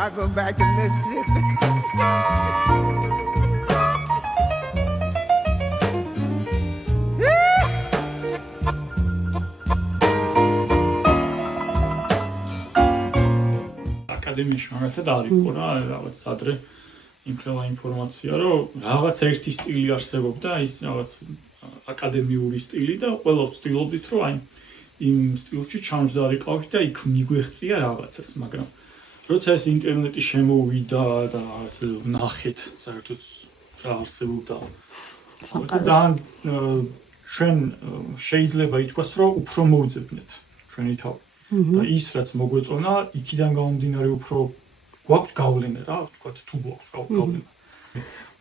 I go back to Mississippi. აკადემიაში მაგათად არ იყო რა, რაღაც ადრე იმხელა ინფორმაცია, რომ რაღაც ერთი სტილი არსებობდა, ის რაღაც აკადემიური სტილი და ყველა ვცდილობდით, რომ აი იმ სტილში ჩამჯდარიყავით და იქ მიგვეღწია რაღაცას, მაგრამ როცა ეს ინტერნეტი შემოვიდა და რაღაც ნახეთ, საერთოდ რა არსებობდა. ძალიან ჩვენ შეიძლება ითქვას, რომ უფრო მოვძებნეთ ჩვენი თავი. და ის რაც მოგვეწონა, იქიდან გამომდინარე უფრო გვაქვს გავლენა რა, ვთქვათ, თუ გვაქვს გავლენა.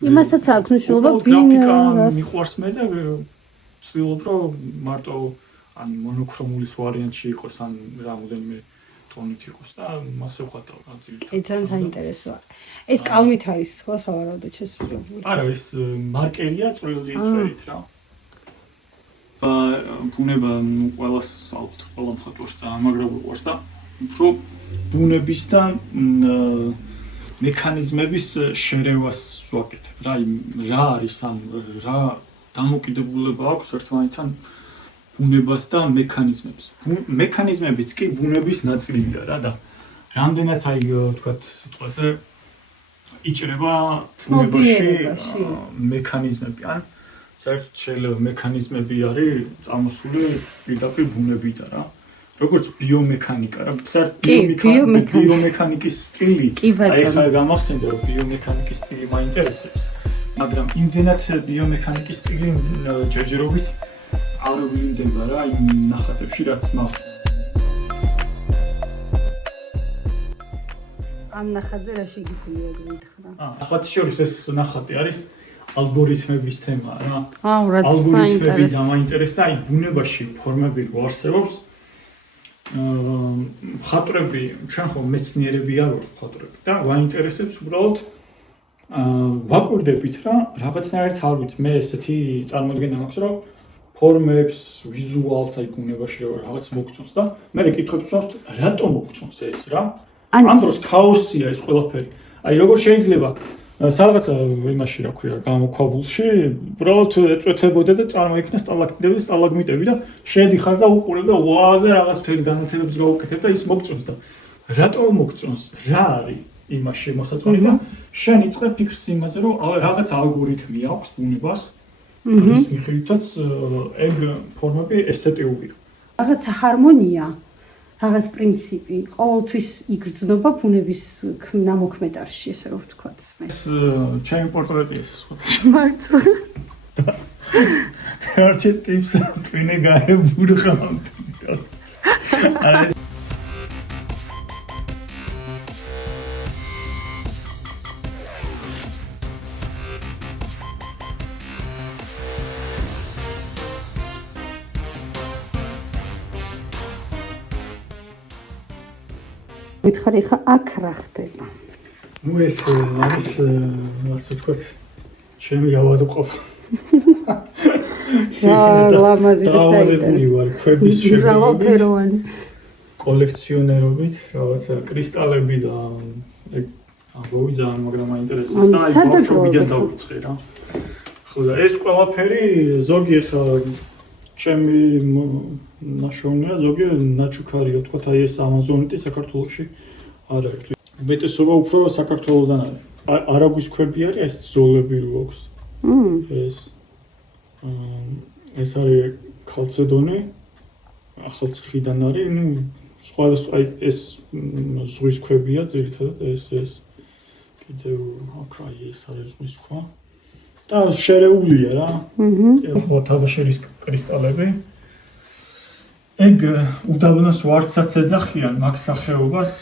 იმასაც აქვს მნიშვნელობა, გრაფიკა მიყვარს მე და ვცდილობ, რომ მარტო ან მონოქრომულის ვარიანტში იყოს, ან რამოდენიმე ტონით იყოს და მასე ვხატავ რა ძირითადად. ძალიან საინტერესოა. ეს კალმით არის ხო სავარაუდოდ შესრულებული? არა, ეს მარკერია წვრილი წვერით რა. ბუნება ყველას ალბათ ყველა მხატვარს ძალიან მაგრად უყვარს და უფრო ბუნების და მექანიზმების შერევას ვაკეთებ რა, რა არის ამ რა დამოკიდებულება აქვს ერთმანეთთან ბუნებას და მექანიზმებს. მექანიზმებიც კი ბუნების ნაწილია რა და რამდენად აი ვთქვათ სიტყვაზე იჭრება ბუნებაში მექანიზმები ან საერთოდ შეიძლება მექანიზმები არის წამოსული პირდაპირ ბუნებიდან რა. როგორც ბიომექანიკა რა, საერთოდ ბიომექანიკის სტილი. აი ხა გამახსენდა რომ ბიომექანიკის სტილი მაინტერესებს. მაგრამ იმდენად ბიომექანიკის სტილი ჯერჯერობით არ ვლინდება რა იმ ნახატებში რაც მაქვს. ამ ნახატზე რა შეგიძლია გითხრა? ახლა შორის ეს ნახატი არის ალგორითმების თემა რა. ალგორითმები დამაინტერესდა, აი ბუნებაში ფორმები გვარსებობს. მხატვრები, ჩვენ ხო მეცნიერები არ ვართ მხატვრები და გვაინტერესებს უბრალოდ ვაკვირდებით რა, რაღაცნაირად არ ვიცი, მე ესეთი წარმოდგენა მაქვს, რომ ფორმებს, ვიზუალს აი ბუნებაში რაღაც მოგწონს და მე კითხებს ვსვამთ, რატომ მოგწონს ეს რა? ამ დროს ქაოსია ეს ყველაფერი. აი როგორ შეიძლება სადღაცა იმაში რა ქვია გამოქვაბულში უბრალოდ ეწვეთებოდა და წარმოიქმნა სტალაგმიტები და შედიხარ და უყურებ და ვა და რაღაც მთელი განათლებას გავუკეთებ და ის მოგწონს და რატომ მოგწონს რა არის იმაში მოსაწონი და შენ იწყებ ფიქრს იმაზე რომ რაღაც ალგორითმი აქვს ბუნებას რის მიხედვითაც ეგ ფორმები ესთეტიურია რაღაც ჰარმონია რაღაც პრინციპი ყოველთვის იგრძნობა ბუნების ნამოქმედარში, ესე რომ ვთქვათ. ეს ჩემი პორტრეტია სხვა. მართლა. არჩე ტიპს twin-ე გაებურხავ. ვითხარი ხა აქ რა ხდება? ნუ ეს არის ასე ვთქვათ, ჩემი ავადმყოფ. ლამაზი და საინტერესო. ქვების მრავალფეროვანი. კოლექციონერობით, რაღაცა კრისტალები და ეგ ამბობი ძალიან მაგრამ მაინტერესებს და აი ბავშვობიდან დავიწყე რა. ხო და ეს ყველაფერი ზოგი ხა ჩემი ნაშრომია, ზოგი ნაჩუქარია, თქვათ აი ეს ამაზონიტი საქართველოში არ არის. უმეტესობა უფრო საქართველოდან არის. არაგვის ქვები არის, ეს ზოლები რო აქვს. ეს არის ქალცედონი, ახალციხიდან არის, ნუ სხვადასხვა ეს ზღვის ქვებია, ძირითადად ეს კიდევ აქ აი ეს არის ზღვის ქვა. და შერეულია რა. ხო, თაბაშირის კრისტალები. ეგ უდაბნოს ვარდსაც ეძახიან მაგ სახეობას.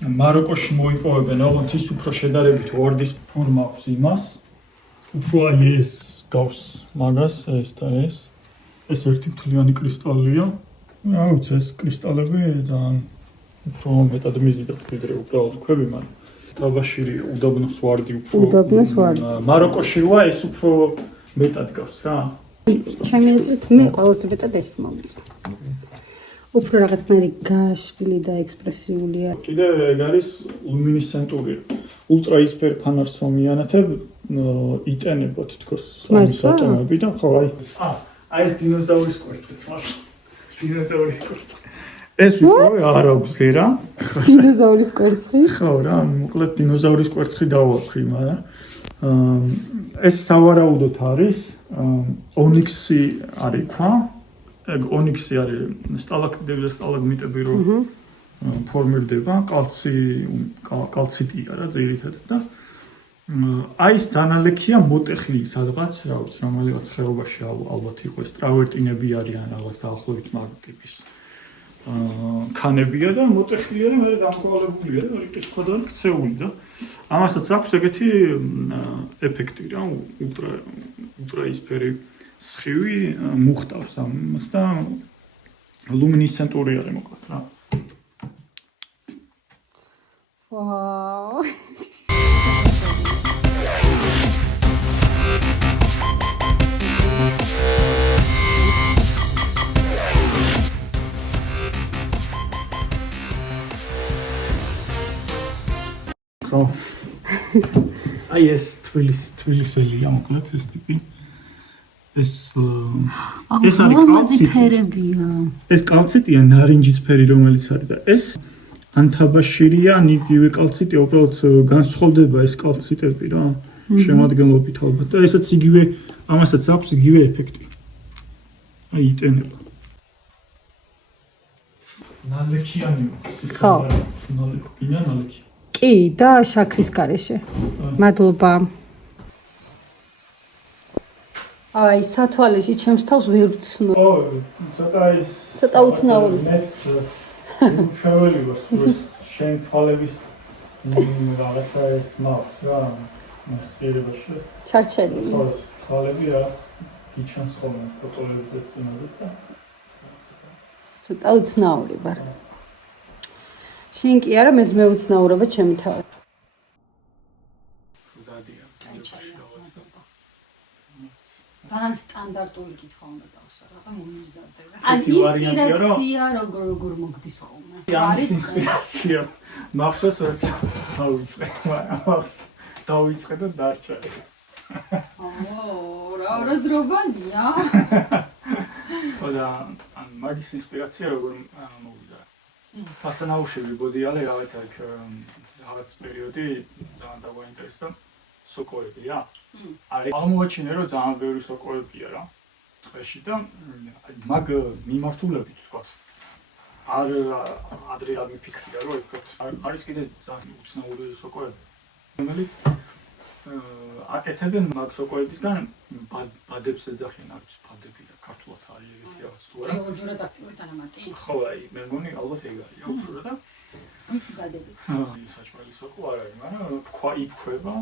მაროკოში მოიპოვებენ, ოღონდ ის უფრო შედარებით ვარდის ფორმა აქვს იმას. უფრო აი ეს გავს მაგას, ეს და ეს. ეს ერთი მთლიანი კრისტალია. რა ვიცი, ეს კრისტალები ძალიან უფრო მეტად მიზიდავს ვიდრე უბრალოდ ქვები, მაგრამ თაბაშირი უდაბნოს ვარდი უფრო მაროკოში როა ეს უფრო მეტად გავს რა. ჩემი აზრით მე ყველაზე მეტად ეს მომწონს. უფრო რაღაცნაირი გაშლილი და ექსპრესიულია. კიდე ეგ არის ლუმინესცენტური. ულტრაისფერ ფანარს რომ მიანათებ, იტენება თითქოს სამი ატომები და ხო აი ეს დინოზავრის კვერცხიც მართლა. დინოზავრის კვერცხი. ეს უკვე არ აქვს ზერა. დინოზავრის კვერცხი? ხო რა, მოკლედ დინოზავრის კვერცხი დავაქვი, მაგრამ ეს სავარაუდოდ არის ონიქსი არის ქვა. ეგ ონიქსი არის სტალაქტიტები და სტალაგმიტები რო ფორმირდება, კალციტია რა ძირითადად და აი ეს დანალექია მოტეხილი სადღაც, რა ვიცი, რომელიღაც ხეობაში ალბათ იყო ეს ტრავერტინები არიან რაღაც დაახლოებით მაგ ტიპის ქანებია და მოტეხილია და მე დამრგვალებულია და რიყის ხოდა ქცეული და ამასაც აქვს ეგეთი ეფექტი რა, ულტრაისფერი სხივი მუხტავს ამას და ლუმინესცენტური არის მოკლედ რა. ვაუ. ხო. აი ეს თბილისელია მოკლედ ეს ტიპი. ეს არის კალციტი. ეს კალციტია ნარინჯისფერი რომელიც არის და ეს ანთაბაშირია, იგივე კალციტი, უბრალოდ განსხვავდება ეს კალციტები რა, შემადგენლობით ალბათ და ესაც იგივე, ამასაც აქვს იგივე ეფექტი. აი იტენება. ნალექიანი. ხო. ნალექი. კი, და შაქრის გარეშე. მადლობა. აი, სათვალეში ჩემს თავს ვერ ვცნო. ო, ცოტა უცნაური. შეველი ვარ, შენ თვალების რაღაცა ეს მაქვს რა, მასიერებაში. ჩარჩელი. ხო, თვალები რაღაც გიჩანს ხოლმე ფოტოებზე წინაზე და ცოტა უცნაური ვარ. შენ კი არა, მეც მეუცნაურობა ჩემი თავი. ძალიან სტანდარტული კითხვა უნდა დავსვა, რა მომიზადდება. აი ინსპირაცია როგორ მოგდის ხოლმე? არის ინსპირაცია. მახსოვს როცა დავიწყე, მაგრამ დავიწყე და დარჩა. რა რაზრობანია? ხო და მაგის ინსპირაცია როგორ მოვიდა. ფასანაუშვილი ბოდიალე რაღაც პერიოდი ძალიან დაგვაინტერესდა სოკოები რა. არის აღმოაჩინე რომ ძალიან ბევრი სოკოებია რა ტყეში და მაგ მიმართულებით ვთქვათ არ ადრე არ მიფიქრია რომ ვთქვათ არის კიდე ძალიან უცნაური სოკოები რომელიც აკეთებენ მაგ სოკოებისგან ბადებს ეძახიან არის ბადები და ქართულად არის ეგეთი რაღაც თუ არა გეოლოგიურად აქტიური თანამატი ხო აი მე მგონი ალბათ ეგ არის უშუალოდ და ვიცი ბადები საჭმელი სოკო არ არის მაგრამ თქვა იფხვება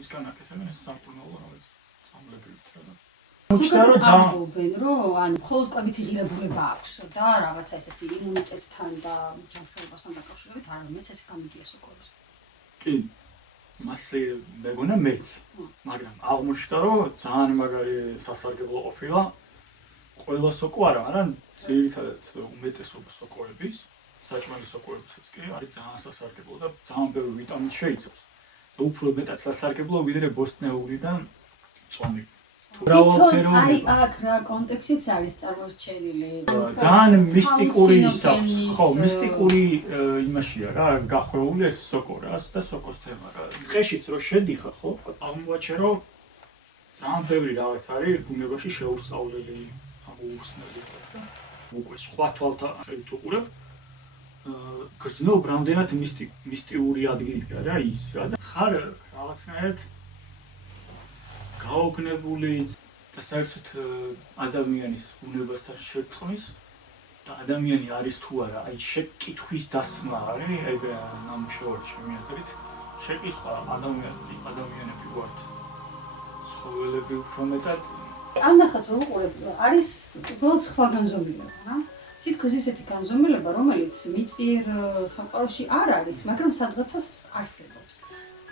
ისგან აკეთებენ ეს სამკურნალო რომელიც წამლებივით რა და უჩქარო ძალიან რომ ანუ მხოლოდ კვებითი ღირებულება აქვს და რაღაცა ესეთი იმუნიტეტთან და ჯანმრთელობასთან დაკავშირებით არამედ ეს გამიგია სოკოებს კი მასე მეგონა მეც მაგრამ აღმოჩნდა რომ ძალიან მაგარი სასარგებლო ყოფილა ყველა სოკო არა მაგრამ ძირითადად უმეტესობა სოკოების საჭმელი სოკოებიც კი არის ძალიან სასარგებლო და ძალიან ბევრი ვიტამინი შეიცავს და უფრო მეტად სასარგებლო ვიდრე ბოსტნეულიდან წვანი თვითონ აი აქ რა კონტექსტიც არის წარმორჩენილი ძალიან მისტიკური ის აქვს ხო მისტიკური იმაშია რა გახვეული ეს სოკო რა და სოკოს თემა რა დღეშიც რო შედიხარ ხო აღმოაჩენ რომ ძალიან ბევრი რაღაც არის ბუნებაში შეუსწავლელი ამოუხსნელი და უკვე სხვა თვალთაყრით უყურებ გრძნობ რამდენად მისტიური ადგილია რა ის რა და ხარ რაღაცნაირად გაოგნებული და საერთოდ ადამიანის ბუნებასთან შეწყმის და ადამიანი არის თუ არა აი შეკითხვის დასმა არის ეგ ნამუშევარი ჩემი აზრით შეკითხვა ადამიანები ვართ ცხოველები უფრო მეტად ამ ნახატს რომ უყურებ არის უბრალოდ სხვა განზომილება რა თითქოს ისეთი განზომილება რომელიც მიწიერ სამყაროში არ არის მაგრამ სადღაცას არსებობს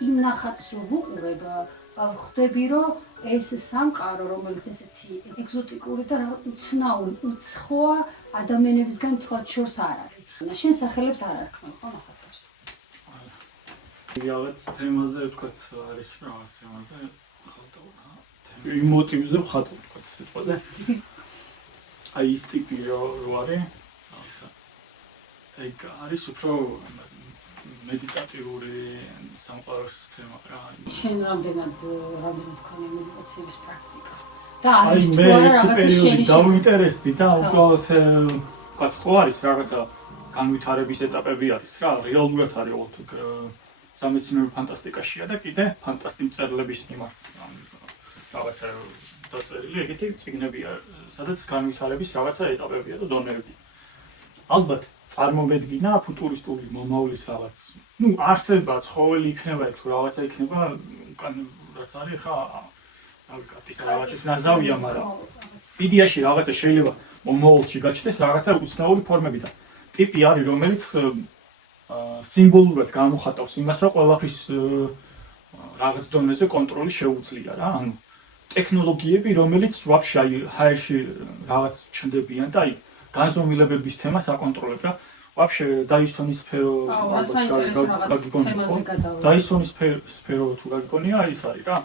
იმ ნახატს რომ უყურებ ხვდები რომ ეს სამყარო რომელიც ესეთი ეგზოტიკური და უცნაური უცხოა ადამიანებისგან თქვა შორს არ არის. შენ სახელებს არ არქმევ ხო ნახატავს. რაღაც თემაზე ვთქვათ არის რაღაც თემაზე ხატავდა. იმ მოტივზე ვხატავ ვთქვათ სიტყვაზე. აი ის ტიპი რო არის ეგ არის უფრო მედიტატიური სამყაროს თემა რა. შენ რამდენად ქონია მედიტაციის პრაქტიკა? და არის თუ არა რაღაცა შენი დავინტერესდი და უბრალოდ ვთქვათ ხო არის რაღაცა განვითარების ეტაპები არის რა, რეალურად არის სამეცნიერო ფანტასტიკაშია და კიდე ფანტასტიკ წერილების მიმართ რაღაცა დაწერილი ეგეთი წიგნებია, სადაც განვითარების რაღაცა ეტაპებია და დონეებია. ალბათ წარმომედგინა ფუტურისტული მომავლის რაღაც. ნუ არსება ცხოველი იქნება თუ რაღაცა იქნება, უკან რაც არის ხა ალკატის რაღაცის ნაზავია, მაგრამ იდეაში რაღაცა შეიძლება მომავალში გაჩნდეს რაღაცა უცნაური ფორმებიდან. ტიპი არის, რომელიც სიმბოლურად გამოხატავს იმას, რომ ყველაფრის რაღაც დონეზე კონტროლი შეუძლია რა. ანუ ტექნოლოგიები, რომელიც ვაფშე აი ჰაერში რაღაც ჩნდებიან და აი განზომილებების თემას აკონტროლებს რა. ვაფშე დაისონის სფერო დაისონის სფერო თუ გაგონია ის არის რა.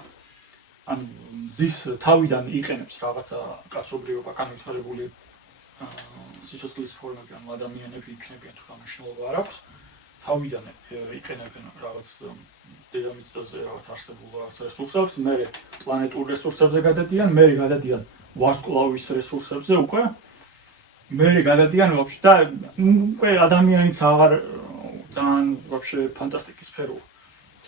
ანუ მზის თავიდან იყენებს რაღაცა კაცობრიობა განვითარებული სიცოცხლის ფორმები, ანუ ადამიანები იქნებიან თუ გამშნობა არ აქვს. თავიდან იყენებენ რაღაც დედამიწაზე რაღაც არსებულ რაღაც რესურსებს, მე პლანეტურ რესურსებზე გადადიან, მე გადადიან ვარსკვლავის რესურსებზე უკვე. მე გადადიან ვაფშე და უკვე ადამიანიც აღარ ძალიან ვაფშე ფანტასტიკის სფეროა.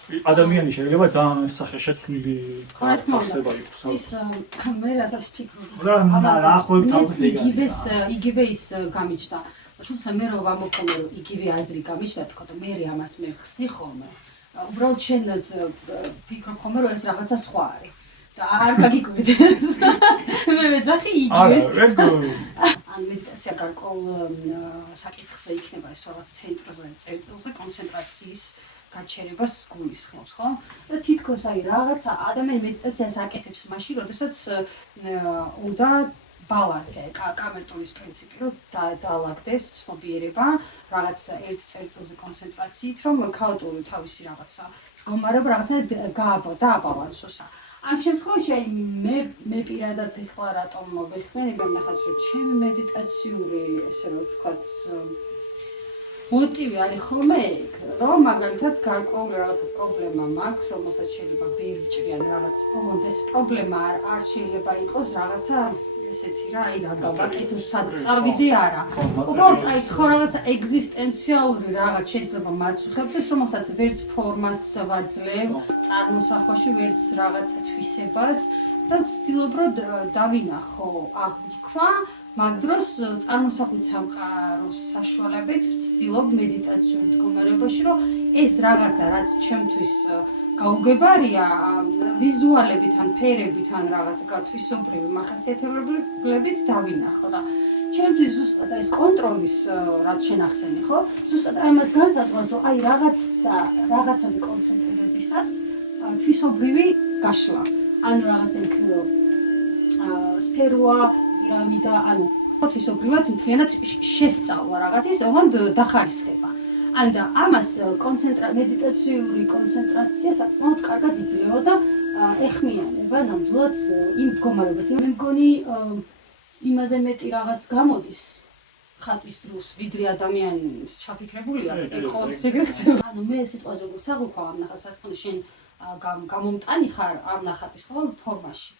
ადამიანი შეიძლება ძალიან სახე შეცვლილი არსება იყოს. ის მე რასაც ვფიქრობ. იგივე ის გამიჩნდა. თუმცა მე რო ვამოქონე რომ იგივე აზრი გამიჩნდა თქო და მე ამას მე ხსნი ხოლმე. უბრალოდ შენაც ფიქრობ ხოლმე რომ ეს რაღაცა სხვა არის. და არ გაგიკვირდეს. მე მეძახი იგივეს. ან მედიტაცია გარკვეულ საკითხზე იქნება ეს რაღაც ცენტრზე, წერტილზე კონცენტრაციის გაჩერებას გულისხმობს, ხო? და თითქოს აი რაღაცა ადამიანი მედიტაციას აკეთებს მაშინ, როდესაც უნდა ბალანსი, კამერტონის პრინციპი, რომ დაალაგდეს ცნობიერება რაღაც ერთ წერტილზე კონცენტრაციით, რომ ქაოტური თავისი რაღაცა მდგომარეობა რაღაცა დააბალანსოს. ამ შემთხვევაში აი მე პირადად ეხლა რატომ ვეხმარებ ნახატს რომ ჩემი მედიტაციური ესე რომ ვთქვათ მოტივი არის ხოლმე ეგ რომ მაგალითად გარკვეული რაღაცა პრობლემა მაქვს რომელსაც შეიძლება ვერ ვჭრიან რაღაც ეს პრობლემა არ შეიძლება იყოს რაღაცა ესეთი რა აი რა გავაკეთო სად წავიდე არა უბრალოდ აი ხო რაღაცა ეგზისტენციალური რაღაც შეიძლება მაწუხებდეს რომელსაც ვერც ფორმას ვაძლევ წარმოსახვაში ვერც რაღაცა თვისებას და ვცდილობ რომ დავინახო აღიქვა მაგ დროს წარმოსახვით სამყაროს საშუალებით ვცდილობ მედიტაციურ მდგომარეობაში რომ ეს რაღაცა რაც ჩემთვის გაუგებარია ვიზუალებით ან ფერებით ან რაღაცა თვისობრივი მახასიათებლებით დავინახო და ჩემთვის ზუსტად ეს კონტროლის რაც შენახსენი ხო ზუსტად ამას განსაზღვრავს რომ აი რაღაცაზე კონცენტრირებისას თვისობრივი გაშლა ან რაღაცა სფეროა პირამიდა ანუ თვისობრივად მთლიანად შესწავლა რაღაცის ოღონდ დახარისხება ან და ამას მედიტაციური კონცენტრაცია საკმაოდ კარგად იძლევა და ეხმიანება ნამდვილად იმ მდგომარეობას. მე მგონი იმაზე მეტი რაღაც გამოდის ხატვის დროს, ვიდრე ადამიანის ჩაფიქრებულია, ეგ ყოველთვის ეგრე ხდება. ანუ მე სიტყვაზე როგორც აღვიქვა ამ ნახატს, რა თქმა უნდა შენ გამომტანი ხარ ამ ნახატის ყოველ ფორმაში.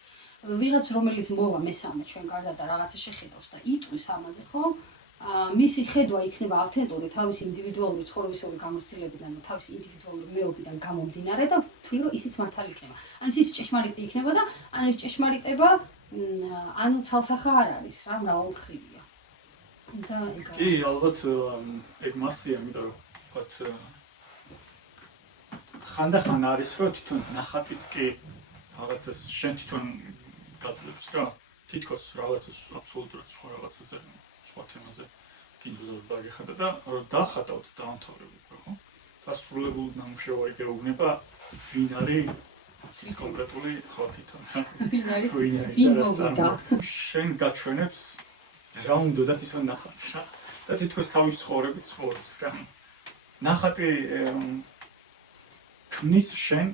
ვიღაც რომელიც მოვა მესამე ჩვენ გარდა და რაღაცა შეხედავს და იტყვის ამაზე, ხო? მისი ხედვა იქნება ავთენტური თავისი ინდივიდუალური ცხოვრებისეული გამოცდილებიდან და თავისი ინდივიდუალური მეობიდან გამომდინარე და ვთვლი რომ ისიც მართალი იქნება. ან ის ჭეშმარიტი იქნება და ან ეს ჭეშმარიტება ანუ ცალსახა არ არის რა, მრავალმხრივია. და ეგ კი, ალბათ ეგ მასია, იმიტომ რომ ვთქვათ ხანდახან არის რომ თვითონ ნახატიც კი რაღაცას შენ თვითონ გაძლევს რა. თითქოს რაღაცას აბსოლუტურად სხვა რაღაცაზე სხვა თემაზე კიდევ დაგეხატა და რომ დახატავთ დაამთავრებთ ხო? დასრულებული ნამუშევარი გეუბნება ვინ არის ის კონკრეტული ხალხი თან. ვინ არის? შენ შენ გაჩვენებს რა უნდა თვითონ ნახატს რა და თითქოს თავის ცხოვრებით ცხოვრობს რა ნახატი ქმნის შენ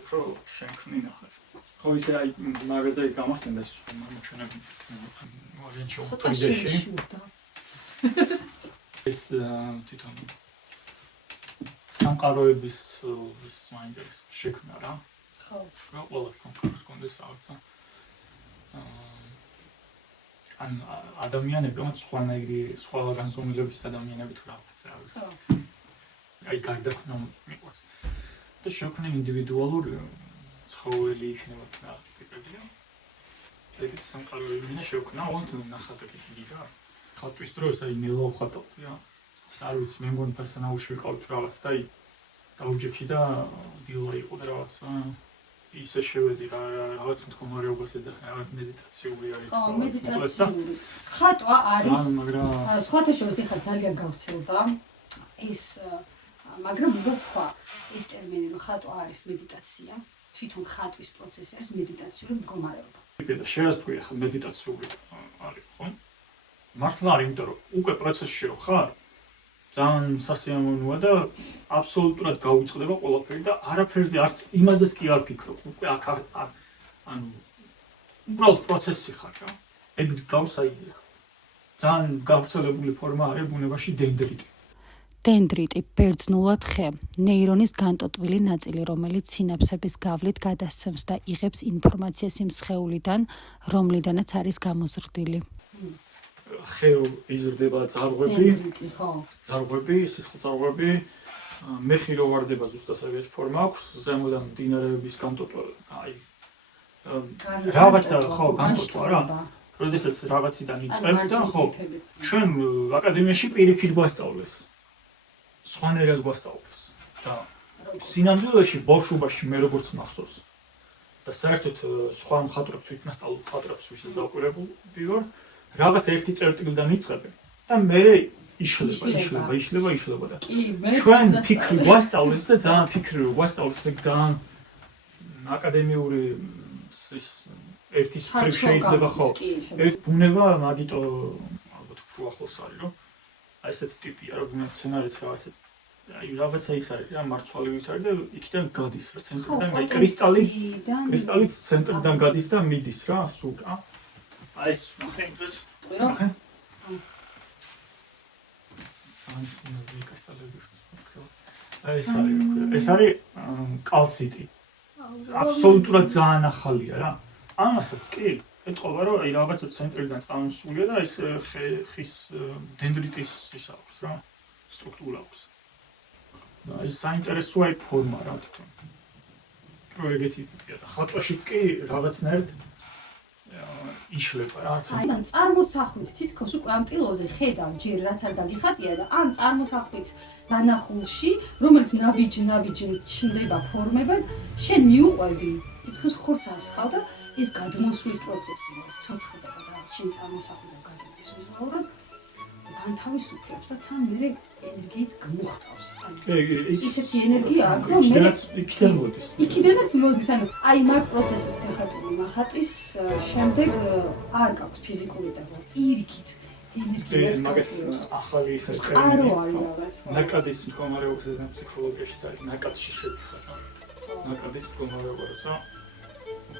უფრო შენ ქმნი ნახატს ხო ისე აი მაღაზიაზე გამახსენდა ეს მომჩვენებელი ვარიანტი ეს თვითონ სამყაროების ის მაინტერეს შექმნა რა ხო ყველა სამყაროს კონდეს რაღაცა ან ადამიანები რომ სხვანაირი სხვა განზომილების ადამიანები თუ რაღაცა აი გარდაქმნა მიყვარს და შექმნა ინდივიდუალური ცხოველი იქნება რაღაც ტიპებია ეგეთ სამყაროებიდან შექმნა ოღონდ ნახატები გიგა ხატვის დროს აი ნელო ხატობია არ ვიცი მე მგონი ფასანაუში ვიყავით რაღაც და აი დაუჯექი და დილა იყო და რაღაცა ისე შევედი რაღაც მდგომარეობას ეძახა მედიტაციული არის ხო მედიტაციული ხატვა არის სხვათა შორის ეხლა ძალიან გავრცელდა ეს მაგრამ უნდა თქვა ეს ტერმინი რომ ხატვა არის მედიტაცია თვითონ ხატვის პროცესი არის მედიტაციული მდგომარეობა და შეასწავლე ახლა მედიტაციული არის ხო მართლა არის იმიტომ რომ უკვე პროცესში ხარ ძალიან სასიამოვნოა და აბსოლუტურად გაუწყდება ყველაფერი და არაფერზე არც იმაზეც კი არ ფიქრობ. უკვე აქ ანუ უბრალოდ პროცესი ხარ რა. ეგ გავსაიდია. ძალიან გავრცელებული ფორმა არის ბუნებაში დენდრიტი. დენდრიტი ბერძნულად ხე, ნეირონის განტოტვილი ნაწილი, რომელიც სინაფსების გავლით გადასცემს და იღებს ინფორმაციას იმ სხეულიდან, რომლიდანაც არის გამოზრდილი. ხე იზრდება ძარღვები, ძარღვები, სისხლძარღვები, მეხი რო ვარდება ზუსტად ეგეთ ფორმა აქვს, ზემოდან მდინარეების განტოტვა, აი რაღაცა ხო განტოტვა რა. როდესაც რაღაციდან იწყებ და ხო, ჩვენ აკადემიაში პირიქით გვასწავლეს. სხვანაირად გვასწავლეს და სინამდვილეში ბავშვობაში მე როგორც მახსოვს და საერთოდ სხვა მხატვრებს ვით მხატვრებს ვისაც დავკვირვებული ვარ რაღაც ერთი წერტილიდან იწყებენ და მე იშლება და ჩვენ ფიქრი გვასწავლეს და ძალიან ფიქრი რო გვასწავლეს ეგ ძალიან აკადემიური ის ერთის მხრივ შეიძლება ხო ერთ ბუნება მაგიტო ალბათ უფრო ახლოს არის რომ აი ესეთი ტიპია რომ სცენარიც რაღაცა აი რაღაცა ის არის რა მარცვალივით არის და იქიდან გადის რა ცენტრიდან აი კრისტალიც ცენტრიდან გადის და მიდის რა სულ რა აი ეს ნახე ეს ნახე ეს არის კალციტი აბსოლუტურად ძალიან ახალია რა ამასაც კი ეთყობა რომ აი რაღაცა ცენტრიდან წამოსულია და ეს ხის დენდრიტის ის აქვს რა სტრუქტურა აქვს აი საინტერესოა ფორმა რა თქმა უნდა პროექტი და ხატვაშიც კი რაღაცნაირად იშლება რა აი ან წარმოსახვით თითქოს უკვე ამ ტილოზე ხედავ ჯერ რაც არ დაგიხატია და ან წარმოსახვით დანახულში რომელიც ნაბიჯი ჩნდება ფორმებად შენ მიუყვები თითქოს ხორცს ასხავ და ეს გადმოსვლის პროცესი არის ცოცხლდება და შენ წარმოსახვიდან გადადის ვიზუალურად განთავისუფლებს და თან მერე ენერგიით გამოხტავს ისეთი ენერგია აქვს რომ მე იქიდანაც მოდის ანუ აი მაგ პროცესით გახატული ნახატის შემდეგ არ გაქვს ფიზიკური და პირიქით ენერგიას მაგას ახალი ის არის არო არის რაღაც ნაკადის მდგომარეობაზე და ფსიქოლოგიაში არის ნაკადში შედიხარ ნაკადის მდგომარეობა როცა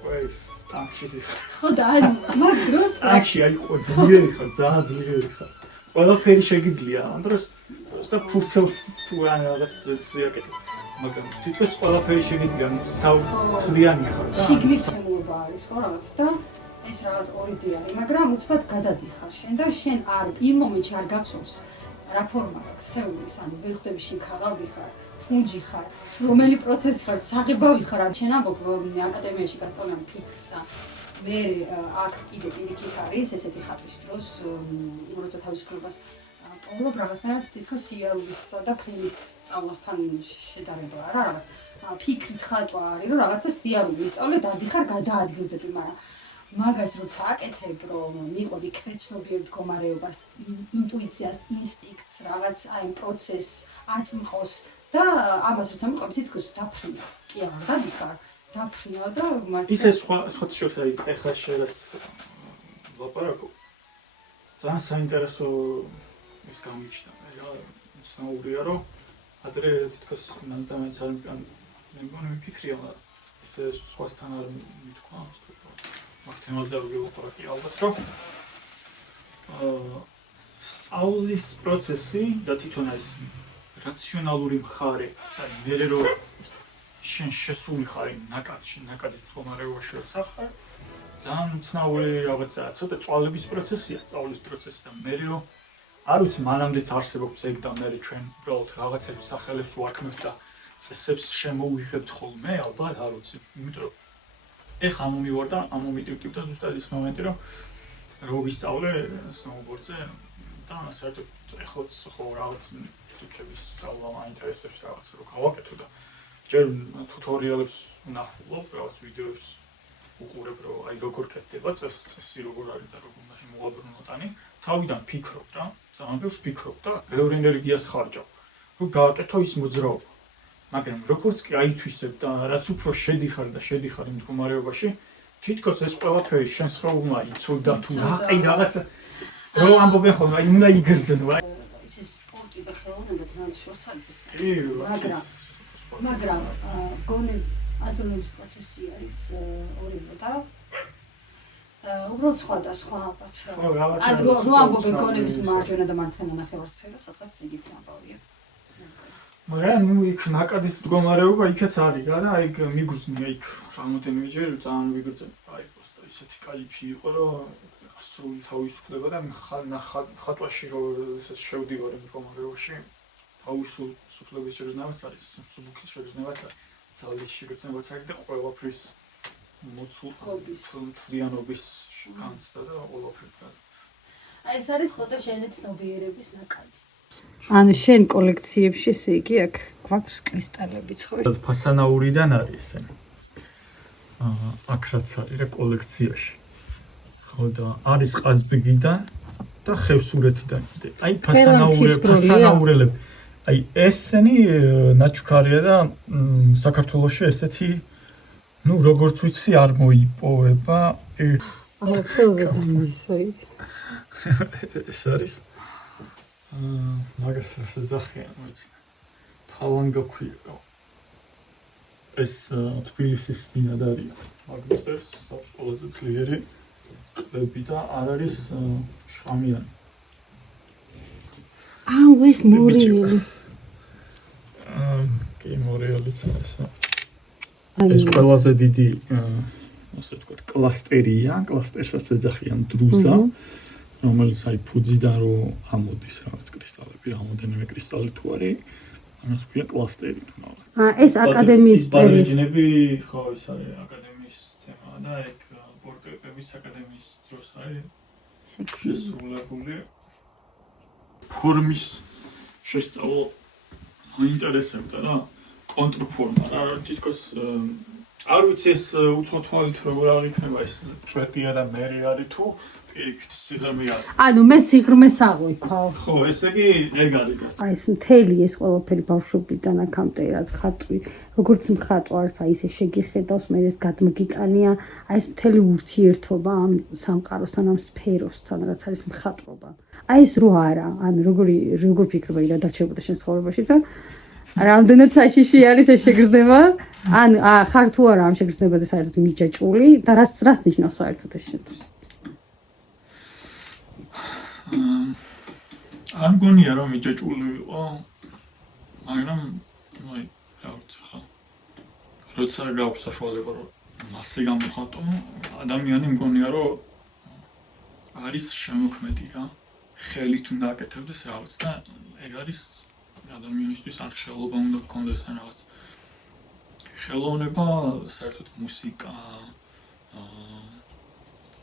ეს ტანკში ხო და აი მაგ დროს ტანკში აი ხო ძლიერი ხარ ძალიან ძლიერი ხარ ყველაფერი შეგიძლია ამ დროს და ფურცელს თუ ან რაღაც ზეციაკეთ მაგრამ თითქოს ყველაფერი შეგიძლია საუთლიანი ხარ და შიგნით შემოვა არის ხო რაღაც და ეს რაღაც ორი დი არის მაგრამ უცბად გადადიხარ შენ და შენ არ იმ მომენტში არ გახსოვს რა ფორმა აქვს ხეულის ანუ ვერ ხვდები შენ ქაღალდი ხარ ფუნჯი ხარ რომელი პროცესი ხარ საღებავი ხარ ან შენ ამბობ აკადემიაში გასწავლიან ფიქრს და მე აქ კიდე პირიქით არის ესეთი ხატვის დროს როცა თავისუფლებას პოულობ რაღაცნაირად თითქოს სიარულისა და ფილმის სწავლასთან შედარება არა რაღაც ფიქრით ხატვა არის რომ რაღაცა სიარული ისწავლე დადიხარ გადაადგილდები მაგრამ მაგას როცა აკეთებ რომ მიყვები ქვეცნობიერ მდგომარეობას ინტუიციას ინსტინქტს რაღაც აი პროცესს აწმყოს და ამას როცა მიყვები თითქოს დაფრინდა კი არა დადიხარ დაფრინდა და ისე სხვა შეხს აი ეხლა შეგას ლაპარაკო ძალიან საინტერესო ის გამიჩნდა მე რა ცნობილია რომ ადრე თითქოს ნამდვილად არ მეგონი მიფიქრია ესე სხვასთან არ მithქვა მაგ თემაზე რომ ვიყურებდი ალბათ რომ სწავლის პროცესი და თვითონ ეს რაციონალური მხარე და მე რომ შენ შესული ხარ ნაკადის მდგომარეობაში როცა ხარ ძალიან უცნაური რაღაცაა ცოტა წვალების პროცესია სწავლის პროცესი და მე რომ არ ვიცი მანამდეც არსებობს ეგ და მე ჩვენ უბრალოდ რაღაცებს სახელებს ვარქმევთ და წესებს შემოვიღებთ ხოლმე ალბათ არ ვიცი იმიტომ რომ ეხლა მომივარ და ამომიტივტივ და ზუსტად ის მომენტი რომ ვისწავლე სნოუბორდზე და საერთოდ ეხლაც ხო რაღაც ტრიკების სწავლა მაინტერესებს რაღაც რო გავაკეთო და ჯერ ტუტორიალებს ვნახულობ რაღაც ვიდეოებს უყურებ რომ აი როგორ კეთდება წესი როგორ არის და როგორ მაშინ მოაბრუნო ტანი თავიდან ფიქრობ რა ძალიან ბევრს ფიქრობ და ბევრ ენერგიას ხარჯავ რომ გააკეთო ის მოძრაობა მაგრამ როგორც კი აითვისებ და რაც უფრო შედიხარ იმ მდგომარეობაში თითქოს ეს ყველაფერი შენს ხროვმა იცოდა თუ აი რაღაცა რო ამბობენ ხოლმე აი უნდა იგრძნო აი ეს სპორტი და ხელოვნება ძალიან შორს არის კი მაგრამ გონი აზროვნების პროცესი არის ორი და უბრალოდ სხვადასხვა ალბათ ან რო ამბობენ გონების მარჯვენა და მარცხენა ნახევარსფერო სადღაც ეგეთი ამბავია მაგრამ ნუ იქ ნაკადის მდგომარეობა იქაც არის რა და აი მიგრძნია იქ რამოდენიმეჯერ ძალიან ვიგრძნე აი პოსტა ისეთი კაიფი იყო რომ სრული თავისუფლება და ხატვაში რომ ესეც შევდივარ იმ მდგომარეობაში თავისუფლების შეგრძნებაც არის სუბუქის შეგრძნებაც არის ძალის შეგრძნებაც არის და ყველაფრის მოცულობის განცდა და ყველაფერი აი ეს არის ხოთა შენი ცნობიერების ნაკადი ანუ შენ კოლექციებში ესე იგი აქ გვაქვს კრისტალებიც ხო? ფასანაურიდან არის ესენი. აქ რაც არის რა კოლექციაში. ხო და არის ყაზბიგიდან და ხევსურეთიდან კიდე. აი ფასანაურელები. აი ესენი ნაჩუქარია და საქართველოში ესეთი ну როგორც ვიცი არ მოიპოვება. აჰა ხელზე დამისოი. ეს არის მაგას ზახიან ვიცი. ფალანგა ქვია. ეს თბილისის ბინადარია. მაგისტერს აქვს ყველაზე ძლიერი ყლები და არ არის შხამიანი. ეს მორიელი. კი მორიელიც არის. ეს ყველაზე დიდი ასე ვთქვათ კლასტერია, კლასტერსაც ეძახიან დრუზა. რომელიც აი ფუძიდან რო ამოდის რაღაც კრისტალები, რამოდენიმე კრისტალი თუ არის, ამას ქვია კლასტერი თუნდაც. ეს აკადემიის პერიოდები, ხო, ეს არის აკადემიის თემა და ეგ პორტრეტების აკადემიის დროს არის შესრულებული. ფორმის შესწავლა მაინტერესებდა რა, კონტრფორმა რა, თითქოს არ ვიცი ეს უცხო თვალით როგორ არ იქნება ეს წვეტია და მერი არის თუ ანუ მე სიღრმეს აღვიქვა. ხო, ესე იგი ეგ არის. აი ეს მთელი ეს ყველაფერი ბავშვობიდან აქამდე რაც ხატვი, როგორც მხატვარს აი ესე შეგიხედავს, მე ეს გადმოგიტანია, აი ეს მთელი ურთიერთობა ამ სამყაროსთან, ამ სფეროსთან, რაც არის მხატვრობა. აი ეს რო არა, ანუ როგორ ფიქრობ რა დარჩებოდა შენ ცხოვრებაში და რამდენად საშიში არის ეს შეგრძნება? ან ხარ თუ არა ამ შეგრძნებაზე საერთოდ მიჯაჭვული და რას ნიშნავს საერთოდ ეს შენ? არ მგონია რომ მიჯაჭვული ვიყო, მაგრამ აი რა ვიცი ხა. როცა გაქვს საშუალება რომ მასე გამოხატო, ადამიანი მგონია რომ არის შემოქმედი რა. ხელით უნდა აკეთებდეს რაღაც და ეგ არის ადამიანისთვის ან ხელობა უნდა გქონდეს ან რაღაც. ხელოვნება საერთოდ მუსიკა,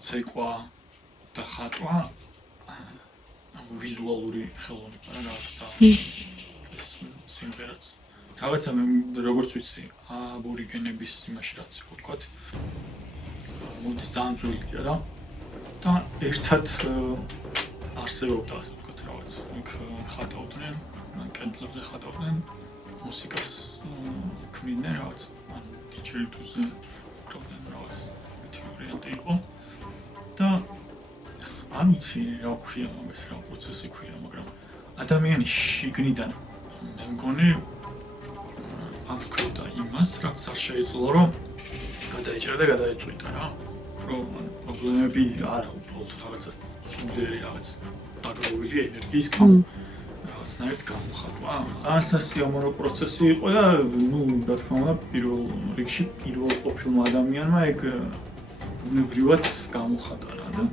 ცეკვა და ხატვა ვიზუალური ხელოვნება რა რაღაც და ეს სიმღერაც რაღაცა მე როგორც ვიცი აბორიგენების იმაში რაც იყო თქვა მოდის ძალიან ძველია რა და ერთად არსებობდა ასე ვთქვათ რაღაც იქ ხატავდნენ კენტრებზე ხატავდნენ მუსიკას ქმნიდნენ რაღაც ან დიჯეიტუზე კრავდნენ რაღაც ერთი ვარიანტი იყო და არ ვიცი რა ქვია მაგას, რა პროცესი ქვია, მაგრამ ადამიანის შიგნიდან მე მგონი აღკვეთა იმას, რაც არ შეეძლო რომ გადაიჭერა და გადაეწვიდა რა. რომ პრობლემები არა უბრალოდ რაღაცა სულიერი რაღაც დაგროვილი ენერგიის რაღაცნაირად გამოხატვა. ასასიამოვნო პროცესი იყო და რა თქმა უნდა პირველ რიგში პირველ ყოფილმა ადამიანმა ეგ ბუნებრივად გამოხატა რა და